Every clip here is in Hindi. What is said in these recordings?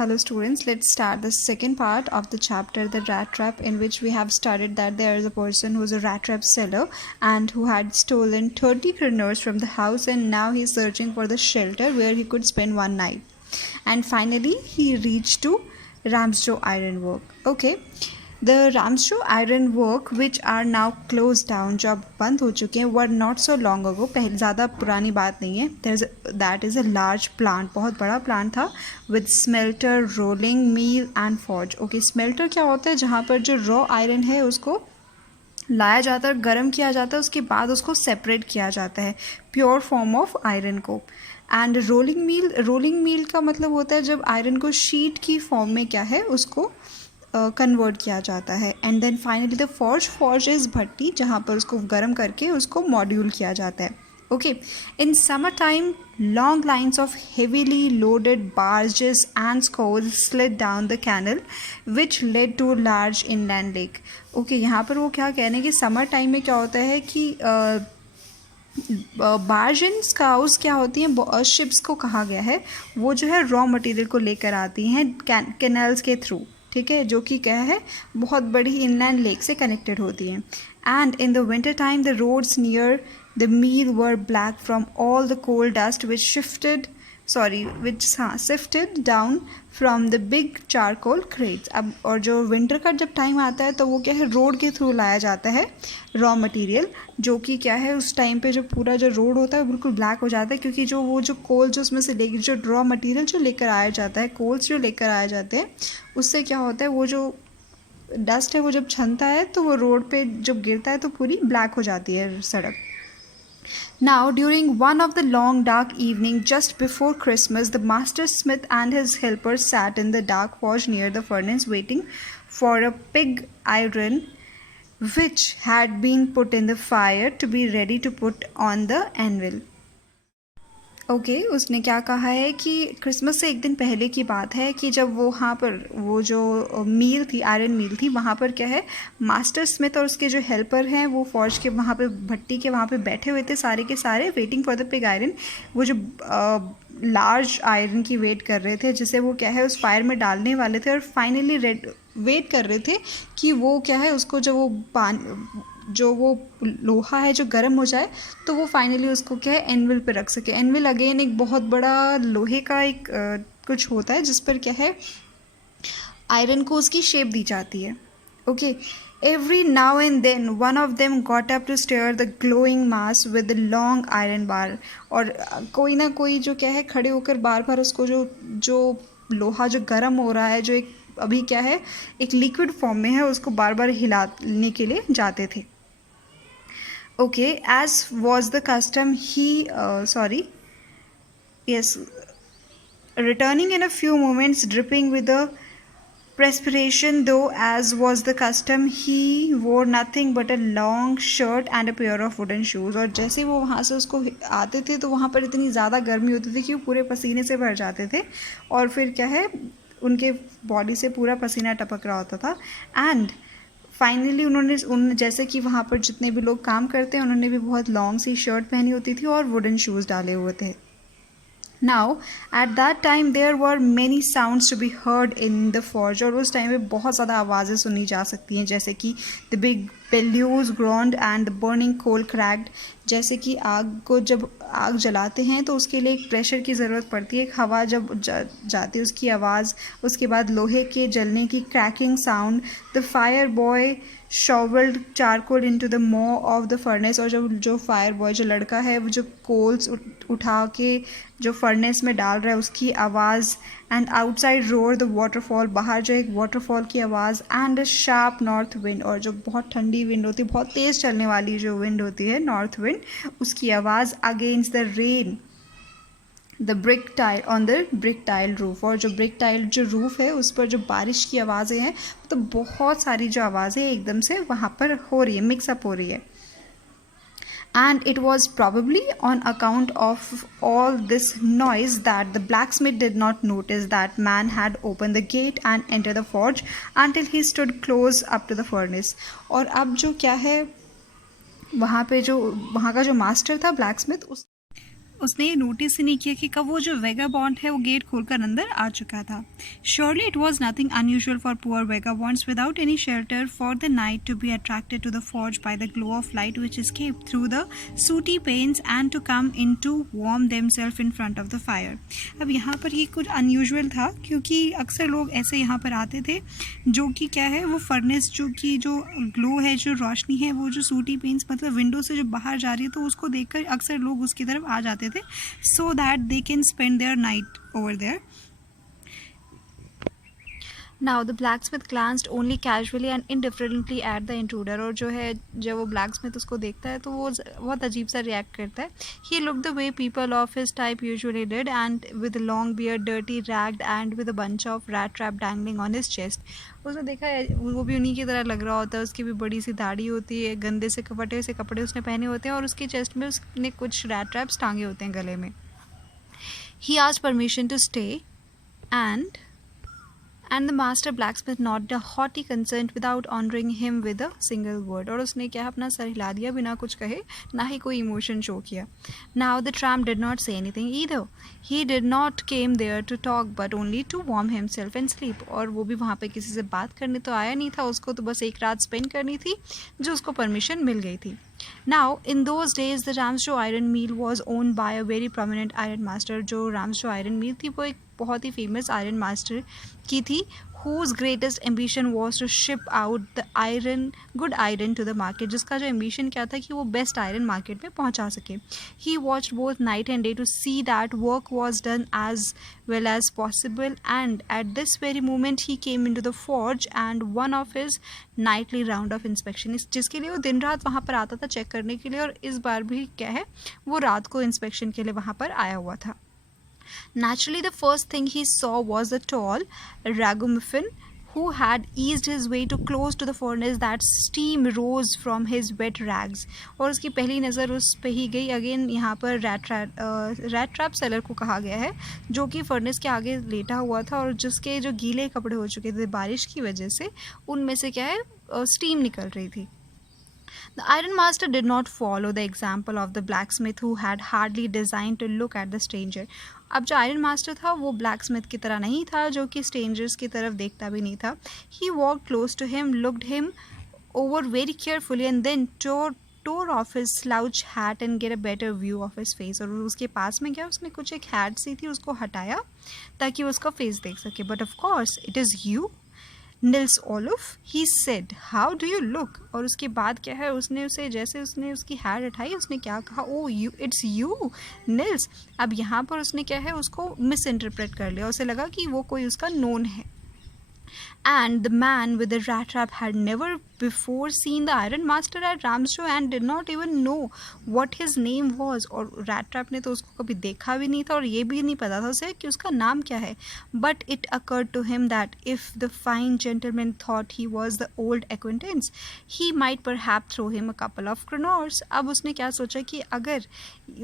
Hello students, let's start the second part of the chapter, the rat trap, in which we have studied that there is a person who is a rat trap seller and who had stolen 30 kroners from the house, and now he's searching for the shelter where he could spend one night. And finally he reached to Ramsjo Ironwork. Okay, the Ramsjo Ironwork, which are now closed down, जो अब बंद हो चुके हैं, were not so long ago. पहले ज़्यादा पुरानी बात नहीं है. That is a large plant, बहुत बड़ा plant था, with smelter, rolling mill and forge. Okay, smelter क्या होता है? जहाँ पर जो raw iron है उसको लाया जाता है और गर्म किया जाता है, उसके बाद उसको सेपरेट किया जाता है प्योर फॉर्म ऑफ आयरन को. एंड रोलिंग मील का मतलब होता है जब आयरन को शीट की फॉर्म में क्या है उसको कन्वर्ट किया जाता है. And then finally the forge is भट्टी, जहाँ पर उसको गर्म करके उसको मॉड्यूल किया जाता है. Okay, in summertime, long lines of heavily loaded barges and scows slid down the canal, which led to a large inland lake. Okay, यहाँ पर वो क्या कह रहे हैं कि समर टाइम में क्या होता है कि बार्ज एंड स्काउस क्या होती हैं, शिप्स को कहा गया है, वो जो है रॉ मटेरियल को लेकर आती हैं कैनल्स के थ्रू. ठीक है, जो कि क्या है बहुत बड़ी इनलैंड लेक से कनेक्टेड होती हैं. And in the winter time the roads near the mill were black from all the coal dust which sifted down from the big charcoal crates. अब और जो विंटर का जब टाइम आता है तो वो क्या है रोड के थ्रू लाया जाता है रॉ मटेरियल, जो कि क्या है उस टाइम पे जो पूरा जो रोड होता है बिल्कुल ब्लैक हो जाता है, क्योंकि जो वो जो कोल जो उसमें से ले जो रॉ मटेरियल जो लेकर आया जाता है, कोल्स जो लेकर आए जाते हैं, उससे क्या होता है वो जो डस्ट है वो जब छनता है तो वो रोड पे जब गिरता है तो पूरी ब्लैक हो जाती है सड़क. Now, during one of the long dark evening just before Christmas, the master smith and his helpers sat in the dark forge near the furnace waiting for a pig iron which had been put in the fire to be ready to put on the anvil. Okay, उसने क्या कहा है कि क्रिसमस से एक दिन पहले की बात है कि जब वो वहाँ पर वो जो मील थी, आयरन मील थी, वहाँ पर क्या है मास्टर स्मिथ और उसके जो हेल्पर हैं वो फौज के वहाँ पे भट्टी के वहाँ पे बैठे हुए थे सारे के सारे, waiting for the pig iron. वो जो लार्ज आयरन की वेट कर रहे थे जिसे वो क्या है उस फायर में डालने वाले थे, और फाइनली वेट कर रहे थे कि वो क्या है उसको जो वो लोहा है जो गर्म हो जाए तो वो फाइनली उसको क्या है एनविल पे रख सके. एनविल अगेन एक बहुत बड़ा लोहे का एक कुछ होता है जिस पर क्या है आयरन को उसकी शेप दी जाती है. Okay, every now and then one of them got up to stare the glowing mass with the long iron bar. और कोई ना कोई जो क्या है खड़े होकर बार बार उसको जो लोहा जो गर्म हो रहा है, जो एक अभी क्या है एक लिक्विड फॉर्म में है, उसको बार बार हिलाने के लिए जाते थे. Okay, as was the custom, returning in a few moments dripping with the perspiration, though as was the custom he wore nothing but a long shirt and a pair of wooden shoes. और जैसे वो वहाँ से उसको आते थे तो वहाँ पर इतनी ज़्यादा गर्मी होती थी कि वो पूरे पसीने से भर जाते थे, और फिर क्या है उनके बॉडी से पूरा पसीना टपक रहा होता था. एंड फाइनली उन्होंने जैसे कि वहाँ पर जितने भी लोग काम करते हैं उन्होंने भी बहुत लॉन्ग सी शर्ट पहनी होती थी और वुडन शूज़ डाले हुए थे. Now at that time there were many sounds to be heard in the forge. और उस टाइम पे बहुत ज़्यादा आवाज़ें सुनी जा सकती हैं, जैसे कि the big bellows groaned and the burning coal cracked. जैसे कि आग को जब आग जलाते हैं तो उसके लिए एक प्रेशर की ज़रूरत पड़ती है, एक हवा जब जाती है उसकी आवाज़, उसके बाद लोहे के जलने की cracking sound. The fire boy shovelled charcoal into the मॉ ऑफ द फर्नेस. और जो फायर बॉय जो लड़का है वो जो कोल्स उठा के जो फर्नेस में डाल रहा है उसकी आवाज़. And outside roar the waterfall, बाहर जो एक वाटरफॉल की आवाज़. And a sharp north wind, और जो बहुत ठंडी विंड होती है, बहुत तेज़ चलने वाली जो विंड होती है नॉर्थ विंड, उसकी आवाज़. Against the rain the brick tile on the brick tile roof, और जो ब्रिक टाइल जो रूफ है उस पर जो बारिश की आवाज़ें हैं, तो बहुत सारी जो आवाज़ें एकदम से वहाँ पर हो रही है, मिक्सअप हो रही है. And it was probably on account of all this noise that the blacksmith did not notice that man had opened the gate and entered the forge until he stood close up to the furnace. और अब जो क्या है वहाँ का जो मास्टर था ब्लैकस्मिथ, उसने ये नोटिस ही नहीं किया कि कब वो जो वेगाबॉन्ड है वो गेट खोलकर अंदर आ चुका था. Surely it was nothing unusual for poor vagabonds without any shelter for the night to be attracted to the forge by the glow of light which escaped through the sooty panes and to come in to warm themselves in front of the fire. अब यहाँ पर ये कुछ अनयूजुअल था क्योंकि अक्सर लोग ऐसे यहाँ पर आते थे जो कि क्या है वो फर्नेस जो कि जो ग्लो है जो रोशनी है वो जो सूटी पेन्स मतलब विंडो से जो बाहर जा रही है तो उसको देखकर अक्सर लोग उसकी तरफ आ जाते थे so that they can spend their night over there. Now the blacksmith glanced only casually and indifferently at the intruder. और जो है जब वो blacksmith उसको देखता है तो वो बहुत अजीब सा रिएक्ट करता है. He looked the way people of his type usually did and with a long beard, dirty, ragged and with a bunch of rat trap dangling on his chest. उसने देखा है वो भी उन्हीं की तरह लग रहा होता है. उसकी भी बड़ी सी दाढ़ी होती है, गंदे से कपटे से कपड़े उसने पहने होते हैं और उसके चेस्ट में उसने कुछ रैट ट्रैप्स टांगे होते हैं गले में. He asked permission to stay and the master blacksmith nodded a haughty consent without honoring him with a single word. और उसने क्या अपना सर हिला दिया बिना कुछ कहे, ना ही कोई इमोशन शो किया. Now the tramp did not say anything either. He did not came there to talk but only to warm himself and sleep. और वो भी वहाँ पे किसी से बात करने तो आया नहीं था, उसको तो बस एक रात स्पेंड करनी थी जो उसको परमिशन मिल गई थी. Now in those days the Ramshaw iron mill was owned by a very prominent iron master. जो Ramshaw iron mill थी वो एक बहुत ही फेमस आयरन मास्टर की थी whose greatest ambition was to ship out the good iron to the market. जिसका जो ambition क्या था कि वो best iron market में पहुंचा सके. He watched both night and day to see that work was done as well as possible and at this very moment he came into the forge and one of his nightly round of inspection जिसके लिए वो दिन रात वहाँ पर आता था चेक करने के लिए और इस बार भी क्या है वो रात को इंस्पेक्शन के लिए वहाँ पर आया हुआ था. Naturally, the first thing he saw was the tall ragamuffin who had eased his way too close to the furnace that steam rose from his wet rags. और उसकी पहली नज़र उस पे ही गई. अगेन यहाँ पर रैट ट्रैप सेलर को कहा गया है जो कि फर्नेस के आगे लेटा हुआ था और जिसके जो गीले कपड़े हो चुके थे बारिश की वजह से उनमें से क्या है स्टीम निकल रही थी. The iron master did not follow the example of the blacksmith who had hardly designed to look at the stranger. अब जो आयरन मास्टर था वो ब्लैकस्मिथ की तरह नहीं था जो कि स्ट्रेंजर्स की तरफ देखता भी नहीं था. He walked close to him, looked him over very carefully and then tore off his slouch hat and get a better view of his face. और उसके पास में क्या उसने कुछ एक हैट सी थी उसको हटाया ताकि उसका फेस देख सके. But of course it is you, Nils Olof, he said, how do you look? और उसके बाद क्या है उसने उसे जैसे उसने उसकी हैट हटाई उसने क्या कहा, oh you, it's you, Nils. अब यहाँ पर उसने क्या है उसको मिस इंटरप्रेट कर लिया. उसे लगा कि वो कोई उसका नोन है. And the man with the rat trap had never before seen the iron master at Ramshaw and did not even know what his name was. और rat trap ने तो उसको कभी देखा भी नहीं था और ये भी नहीं पता था उसे कि उसका नाम क्या है. But it occurred to him that if the fine gentleman thought he was the old acquaintance, he might perhaps throw him a couple of kronors. अब उसने क्या सोचा कि अगर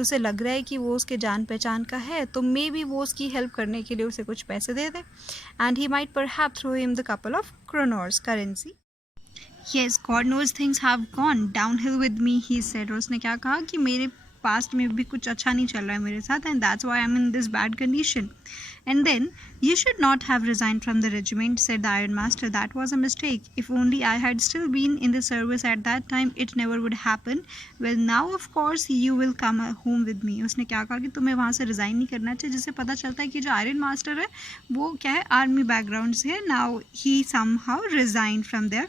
उसे लग रहा है कि वो उसके जान पहचान का है तो मे बी वो उसकी हेल्प करने के लिए उसे कुछ पैसे दे दे. And he might perhaps throw him the couple of kronors currency. Yes, God knows things have gone downhill with me, he said. और उसने क्या कहा कि मेरे पास्ट में भी कुछ अच्छा नहीं चल रहा है मेरे साथ and that's why I'm in this bad condition. And then, you should not have resigned from the regiment, said the iron master. That was a mistake. If only I had still been in the service at that time, it never would happen. Well, now of course you will come home with me. उसने क्या कहा कि तुम्हें वहाँ से रिज़ाइन नहीं करना चाहिए जिससे पता चलता है कि जो आयरन मास्टर है वो क्या है आर्मी बैकग्राउंड से है. Now he somehow resigned from there.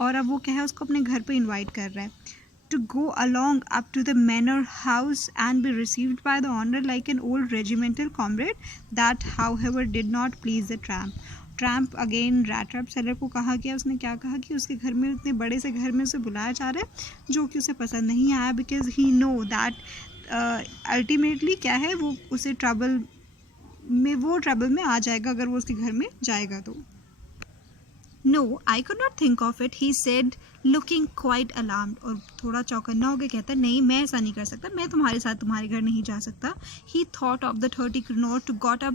और अब वो क्या है उसको अपने घर पे इन्वाइट कर रहा है to go along up to the manor house and be received by the honor like an old regimental comrade. That however did not please the tramp again rat trap seller को कहा गया. उसने क्या कहा कि उसके घर में उतने बड़े से घर में उसे बुलाया जा रहा है जो कि उसे पसंद नहीं आया because he know that ultimately क्या है वो उसे ट्रबल में आ जाएगा अगर वो उसके घर में जाएगा तो. No, I could not think of it, he said, looking quite alarmed. और थोड़ा चौकन्ना होकर कहता नहीं मैं ऐसा नहीं कर सकता, मैं तुम्हारे साथ तुम्हारे घर नहीं जा सकता. He thought of the 30 kronor to got up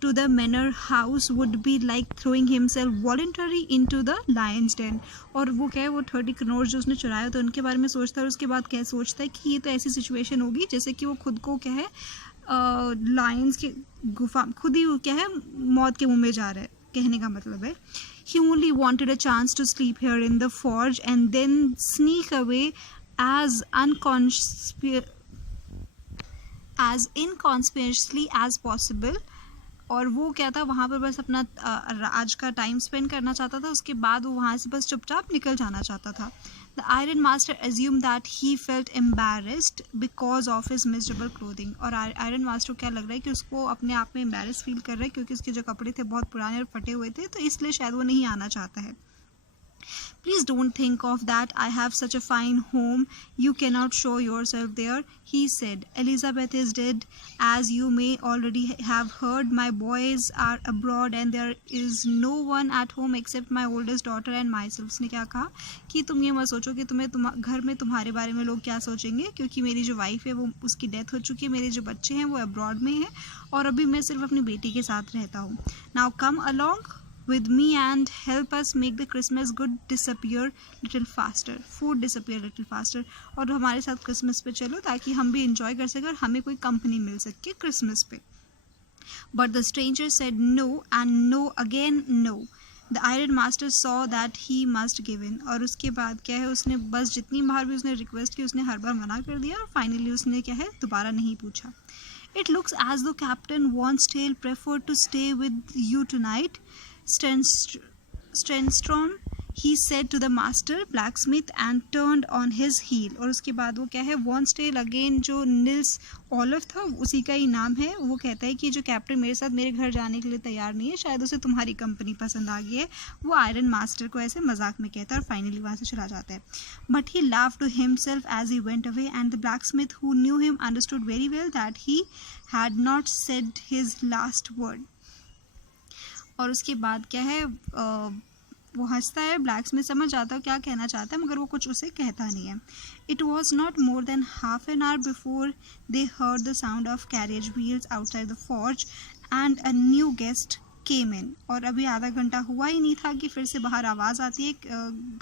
to the manor house would be like throwing himself voluntarily into the lion's den. और वो क्या है, वो 30 करोड़ जो उसने चुराया तो उनके बारे में सोचता है, और उसके बाद क्या सोचता है कि ये तो ऐसी सिचुएशन होगी जैसे कि वो खुद को क्या है लायंस की गुफा, खुद ही क्या है मौत के मुंह में जा रहा है, कहने का मतलब है. He only wanted a chance to sleep here in the forge and then sneak away as inconspicuously as possible. और वो क्या था, वहाँ पर बस अपना आज का टाइम स्पेंड करना चाहता था, उसके बाद वो वहाँ से बस चुपचाप निकल जाना चाहता था. The Iron Master assumed that he felt embarrassed because of his miserable clothing. और आयरन मास्टर को क्या लग रहा है कि उसको अपने आप में एम्बेरस फील कर रहा है क्योंकि उसके जो कपड़े थे बहुत पुराने और फटे हुए थे, तो इसलिए शायद वो नहीं आना चाहता है. Please don't think of that. I have such a fine home. You cannot show yourself there, he said. Elizabeth is dead. As you may already have heard, my boys are abroad and there is no one at home except my oldest daughter and myself. उसने क्या कहा कि तुम ये मत सोचो कि घर में तुम्हारे बारे में लोग क्या सोचेंगे, क्योंकि मेरी जो वाइफ है वो उसकी डेथ हो चुकी है, मेरे जो बच्चे हैं वो अब्रॉड में हैं और अभी मैं सिर्फ अपनी बेटी के साथ रहता हूँ. Now come along with me and help us make the Christmas good disappear little faster. Food disappear little faster. और हमारे साथ क्रिसमस पे चलो ताकि हम भी इंजॉय कर सकें और हमें कोई कंपनी मिल सके क्रिसमस पे. But the stranger said no and no again no. The Iron Master saw that he must give in. और उसके बाद क्या है, उसने बस जितनी बार भी उसने रिक्वेस्ट की उसने हर बार मना कर दिया और फाइनली उसने क्या है दोबारा नहीं पूछा. It looks as though Captain Wonsdale preferred to stay with you tonight, Stenstrom, he said to the master blacksmith and turned on his heel. और उसके बाद वो क्या है, वॉन्सटेल अगेन जो निल्स ओलिव था उसी का ही नाम है, वो कहता है कि जो कैप्टन मेरे साथ मेरे घर जाने के लिए तैयार नहीं है, शायद उसे तुम्हारी कंपनी पसंद आ गई है. वो आयरन मास्टर को ऐसे मजाक में कहता है और फाइनली वहाँ से चला जाता है. But he laughed to himself as he went away and the blacksmith who knew him understood very well that he had not said his last word. और उसके बाद क्या है वो हंसता है, ब्लैक्समिथ समझ जाता है क्या कहना चाहता है मगर वो कुछ उसे कहता नहीं है. It was not more than half an hour before they heard the sound of carriage wheels outside the forge and a new guest came in. और अभी आधा घंटा हुआ ही नहीं था कि फिर से बाहर आवाज़ आती है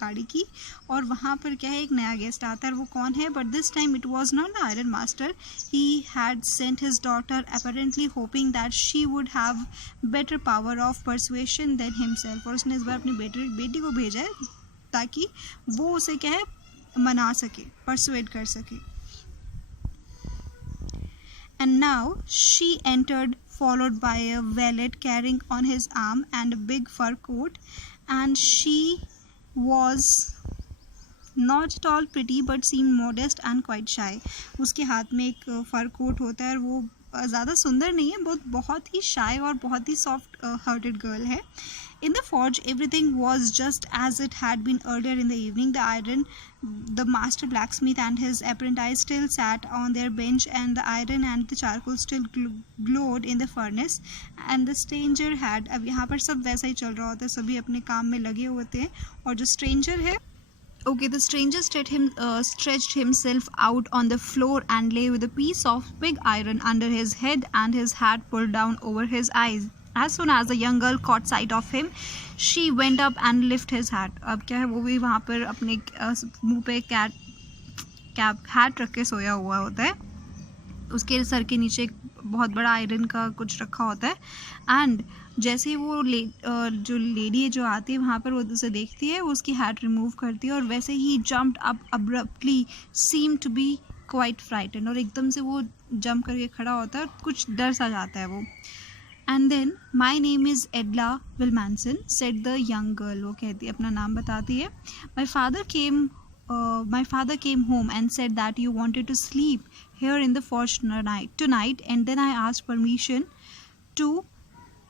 गाड़ी की और वहाँ पर क्या है एक नया गेस्ट आता है. वो कौन है? But this time it was not the iron master. He had sent his daughter apparently hoping that she would have better power of persuasion than himself. और उसने इस बार अपनी बेटी को भेजा है ताकि वो उसे क्या है मना सके, परसुएट कर सके. And now she entered, followed by a valet carrying on his arm and a big fur coat, and she was not at all pretty but seemed modest and quite shy. उसके हाथ में एक फर कोट होता है और वो ज़्यादा सुंदर नहीं है, बहुत ही शाय और बहुत ही सॉफ्ट हार्टेड गर्ल है. In the forge, everything was just as it had been earlier in the evening. The master blacksmith and his apprentice still sat on their bench, and the iron and the charcoal still glowed in the furnace. And the stranger had, अब यहाँ पर सब वैसा ही चल रहा होता है, सभी अपने काम में लगे होते हैं. और जो stranger है, okay, the stranger stretched himself out on the floor and lay with a piece of big iron under his head and his hat pulled down over his eyes. As soon as the young girl caught sight of him, she went up and lifted his hat. अब क्या है वो भी वहाँ पर अपने मुंह पे हैट रख के सोया हुआ होता है. उसके सर के नीचे एक बहुत बड़ा आयरन का कुछ रखा होता है. एंड जैसे ही वो जो लेडी जो आती है वहाँ पर वो उसे देखती है, वो उसकी हैट रिमूव करती है और वैसे ही jumped up abruptly, seem to be quite frighten. और एकदम से वो जंप करके खड़ा होता है और कुछ डर सा जाता है वो. And then, my name is Edla Wilmanson, said the young girl. वो कहती है, अपना नाम बताती है. My father came home and said that you wanted to sleep here in the forge tonight, and then I asked permission to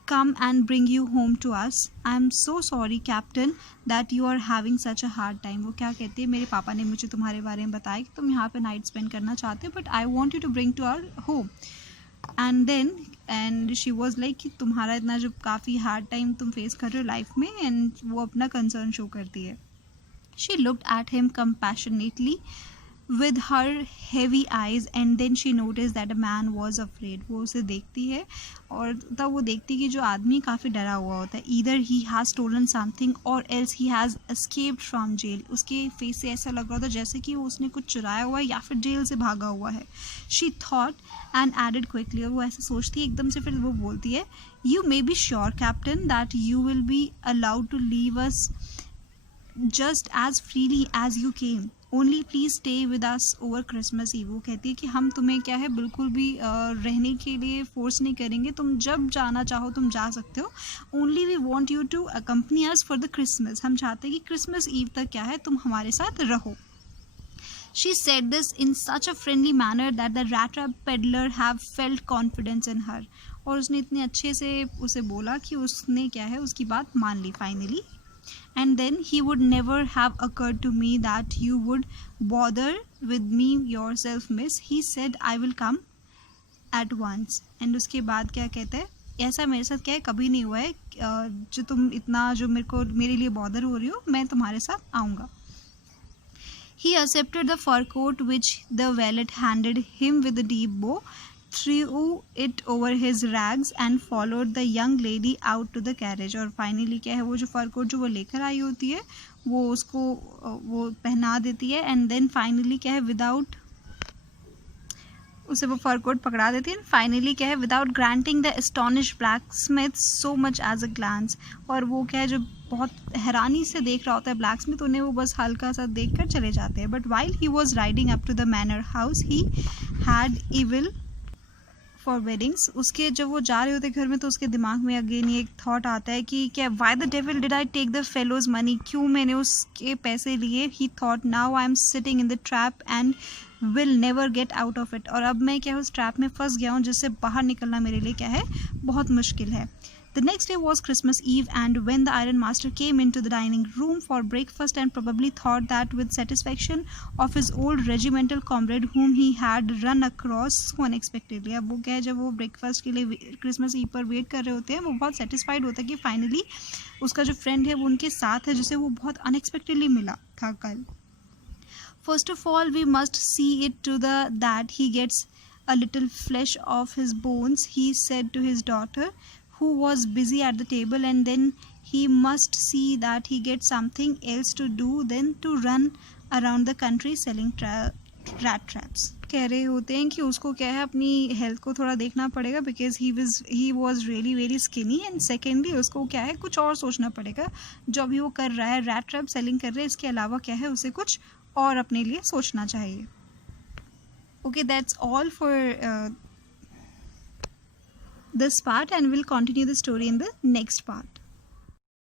come and bring you home to us. I am so sorry, Captain, that you are having such a hard time. वो क्या कहती है, मेरे पापा ने मुझे तुम्हारे बारे में बताया कि तुम यहाँ पे नाइट स्पेंड करना चाहते हो, but I want you to bring to our home. And she was like कि तुम्हारा इतना जो काफ़ी हार्ड टाइम तुम फेस कर रहे हो लाइफ में, एंड वो अपना कंसर्न शो करती है. She looked at him compassionately with her heavy eyes, and then she noticed that a man was afraid. वो उसे देखती है और तब वो देखती है कि जो आदमी काफ़ी डरा हुआ होता है. either he has stolen something or else he has escaped from jail. उसके फेस से ऐसा लग रहा था जैसे कि उसने कुछ चुराया हुआ है या फिर जेल से भागा हुआ है. she thought and added quickly. और वो ऐसे सोचती है एकदम से, फिर वो बोलती है, you may be sure captain that you will be allowed to leave us just as freely as you came. Only please stay with us over Christmas Eve. वो कहती है कि हम तुम्हें क्या है बिल्कुल भी रहने के लिए फोर्स नहीं करेंगे, तुम जब जाना चाहो तुम जा सकते हो. Only we want you to accompany us for the Christmas. हम चाहते हैं कि क्रिसमस ईव तक क्या है तुम हमारे साथ रहो. She said this in such a friendly manner that the rat trap peddler have felt confidence in her. और उसने इतने अच्छे से उसे बोला कि उसने क्या है उसकी बात मान ली finally. And then he would never have occurred to me that you would bother with me yourself, miss. He said I will come at once. And उसके बाद क्या कहते हैं, ऐसा मेरे साथ क्या है कभी नहीं हुआ है जो तुम इतना जो मेरे लिए बॉदर हो रही हो, मैं तुम्हारे साथ आऊँगा. He accepted the fur coat which the valet handed him with a deep bow, threw it over his rags and followed the young lady out to the carriage. और फाइनली क्या है वो जो फर कोट जो वो लेकर आई होती है वो उसको वो पहना देती है. एंड देन फाइनली क्या है विदाउट उसे वो फर कोट पकड़ा देती है. फाइनली क्या है without granting the astonish blacksmith so much as a glance. और वो क्या है जो बहुत हैरानी से देख रहा होता है ब्लैक स्मिथ, उन्हें वो बस हल्का सा देख कर चले जाते हैं. But while he was riding up to the manor house he had evil for weddings. उसके जब वो जा रहे होते घर में तो उसके दिमाग में अगेन ये एक थॉट आता है कि क्या why the devil did I take the fellow's money. क्यों मैंने उसके पैसे लिए. He thought now I am sitting in the trap and will never get out of it. और अब मैं क्या उस ट्रैप में फंस गया हूँ जिससे बाहर निकलना मेरे लिए क्या है बहुत मुश्किल है. The next day was Christmas Eve, and when the iron master came into the dining room for breakfast and probably thought that with satisfaction of his old regimental comrade whom he had run across so unexpectedly. अब वो क्या है जब वो ब्रेकफास्ट के लिए क्रिसमस ईव पर वेट कर रहे होते हैं वो बहुत सेटिस्फाइड होता है कि फाइनली उसका जो फ्रेंड है वो उनके साथ है जिसे वो बहुत अनएक्सपेक्टेडली मिला था कल. First of all, we must see it to that he gets a little flesh off his bones, he said to his daughter, who was busy at the table, and then he must see that he gets something else to do than to run around the country selling rat traps. कह रहे होते हैं कि उसको क्या है अपनी हेल्थ को थोड़ा देखना पड़ेगा because he was really very skinny. And secondly उसको क्या है कुछ और सोचना पड़ेगा जो अभी वो कर रहा है रैट ट्रैप सेलिंग कर रहे हैं इसके अलावा क्या है उसे कुछ और अपने लिए सोचना चाहिए. Okay, that's all for this part, and we'll continue the story in the next part.